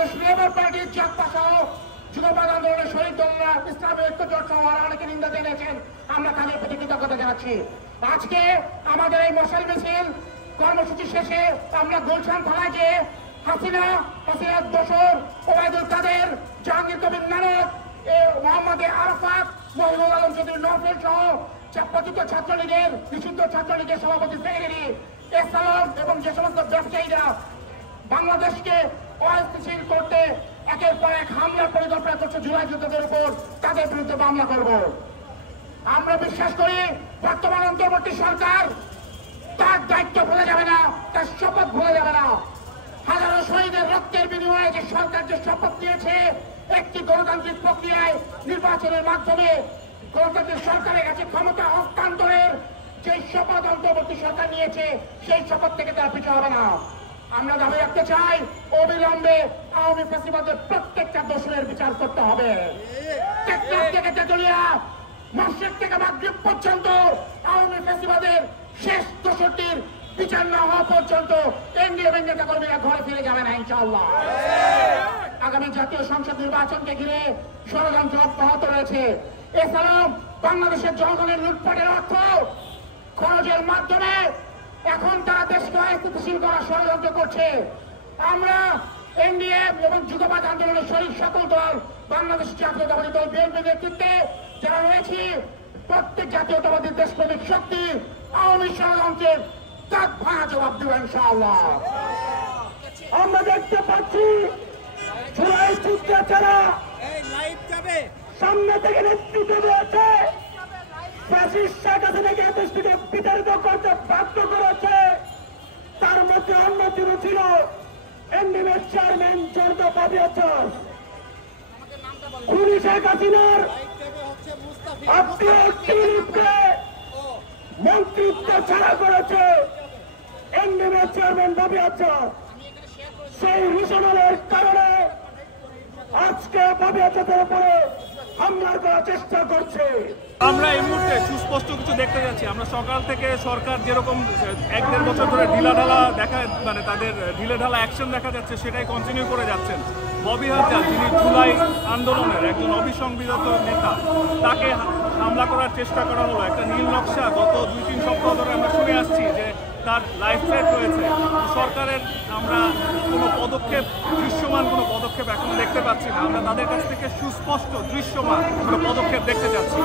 Bangladesh labour পার্টির জাতীয় সহ যুগপৎ আন্দোলনের শহীদ দলরা ইসলামী ঐক্য জোট সহ অনেকে নিন্দা জানিয়েছেন। আমরা তাদের প্রতি কৃতজ্ঞতা জানাচ্ছি। আজকে আমাদের এই মশাল মিছিল কর্মসূচি শেষে আমরা গুলশান থানায় যে হাসিনার দোসর ওবায়দুল কাদের, জাহাঙ্গীর কবির নানক, মোহাম্মদ আরাফাত, মহিবুল আলম চৌধুরী নফেল সহ পতিত ছাত্রলীগের নিষিদ্ধ ছাত্রলীগের সভাপতি সেক্রেটারি এসালাম এবং যে সমস্ত ব্যবসায়ীরা বাংলাদেশকে অস্থিতিশীল করতে একের পর এক হামলার পরিকল্পনা করছে জুলাই যোদ্ধাদের উপর, তাদের বিরুদ্ধে মামলা করব। আমরা বিশ্বাস করি বর্তমান অন্তর্বর্তী সরকার তার দায়িত্ব ভুলে যাবে না, তার শপথ ভুলে যাবে না। হাজারো শহীদের রক্তের বিনিময়ে যে সরকার যে শপথ নিয়েছে একটি গণতান্ত্রিক প্রক্রিয়ায় নির্বাচনের মাধ্যমে গণতান্ত্রিক সরকারের কাছে ক্ষমতা হস্তান্তরের যে শপথ অন্তর্বর্তী সরকার নিয়েছে সেই শপথ থেকে তারা পিছু হবে না। আমরা দাবি রাখতে চাই অবিলম্বে আওয়ামী ফ্যাসিবাদের প্রত্যেকটা দোষরের বিচার করতে হবে। টেকনাফ থেকে তেতুলিয়া, মসজিদ থেকে মাগরিব পর্যন্ত আওয়ামী ফ্যাসিবাদের শেষ দোষরটির বিচার না হওয়া পর্যন্ত এনডিএ নেতা কর্মীরা ঘরে ফিরে যাবে না ইনশাআল্লাহ। আগামী জাতীয় সংসদ নির্বাচনকে ঘিরে ষড়যন্ত্র অব্যাহত রয়েছে। এছাড়াও বাংলাদেশের জনগণের লুটপাটের অর্থ খরচের মাধ্যমে এখন তারা দেশকে অস্থিতিশীল করার ষড়যন্ত্র করছে। আমরা এনডিএ এবং যুগপৎ আন্দোলনের শরীর সকল দল, বাংলাদেশ জাতীয়তাবাদী দল বিএনপি নেতৃত্বে যারা রয়েছে, প্রত্যেক জাতীয়তাবাদী দেশপ্রেমিক শক্তি আওয়ামী ষড়যন্ত্রের তাক ভাঙা জবাব দেব ইনশাআল্লাহ। আমরা দেখতে পাচ্ছি জুলাই যুদ্ধে যারা সামনে থেকে নেতৃত্ব দিয়েছে, ফ্যাসিস্ট শেখ হাসিনাকে দেশটিকে বিতাড়িত করতে বাধ্য করেছে, তার মধ্যে অন্যতম ছিল এনডিএর চেয়ারম্যান জর্দা পাবিয়াচার। খুনি শেখ হাসিনার আত্মীয় টিলিপকে মন্ত্রিত্ব ছাড়া করেছে এনডিএর চেয়ারম্যান পাবিয়াচার। সেই হুশনের কারণে আজকে পাবিয়াচারের উপরে হামলা করার চেষ্টা করছে। আমরা এই মুহূর্তে সুস্পষ্ট কিছু দেখতে যাচ্ছি। আমরা সকাল থেকে সরকার যেরকম 1-1.5 বছর ধরে ঢিলাঢালা তাদের ঢিলেঢালা অ্যাকশন দেখা যাচ্ছে, সেটাই কন্টিনিউ করে যাচ্ছেন। ববি হাজরা, যিনি জুলাই আন্দোলনের একজন অবিসংবিধিত নেতা, তাকে হামলা করার চেষ্টা করা হলো। একটা নীল নকশা গত 2-3 সপ্তাহ ধরে আমরা শুনে আসছি যে তার লাইফ থ্রেট রয়েছে। সরকারের আমরা কোনো পদক্ষেপ, দৃশ্যমান কোনো পদক্ষেপ এখনো দেখতে পাচ্ছি না। আমরা তাদের কাছ থেকে সুস্পষ্ট দৃশ্যমান কোনো পদক্ষেপ দেখতে যাচ্ছি।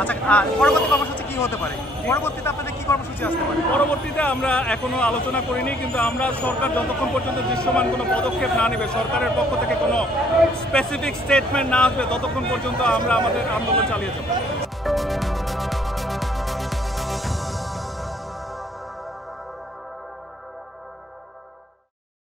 আচ্ছা, পরবর্তী কর্মসূচি কি হতে পারে? পরবর্তীতে আপনাদের কি কর্মসূচি আসতে পারে? পরবর্তীতে আমরা এখনো আলোচনা করিনি, কিন্তু আমরা সরকার যতক্ষণ পর্যন্ত দৃশ্যমান কোনো পদক্ষেপ না নেবে, সরকারের পক্ষ থেকে কোনো স্পেসিফিক স্টেটমেন্ট না আসবে, ততক্ষণ পর্যন্ত আমরা আমাদের আন্দোলন চালিয়ে যাব।